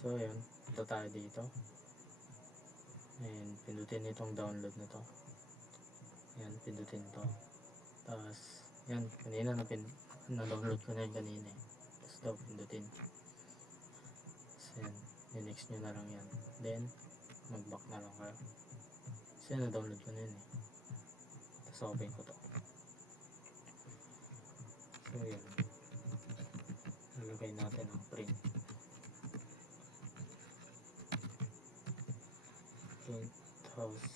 So yun, punta tayo dito and pindutin itong download na to. Yan, pindutin to. Tapos yan, kanina na-download ko na yun kanina eh. Tapos daw pindutin. So yan, next nyo na lang yan. Then mag-back na lang kayo. So yan, na-download ko na yun eh. Tapos open ko to. So yan, nalagay natin ang print house.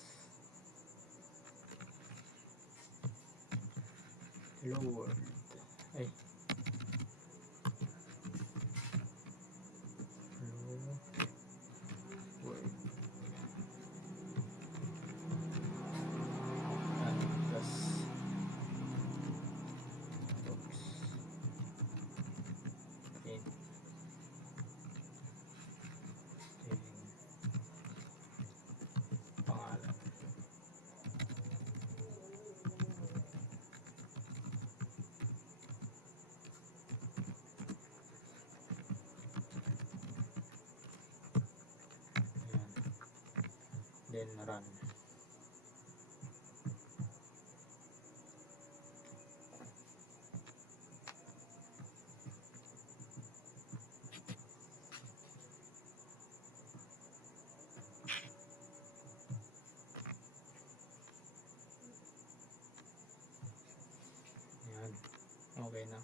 Hello world. Ay, hello world. Tapos oops, print. Pangalan. Then run. Yan, okay na.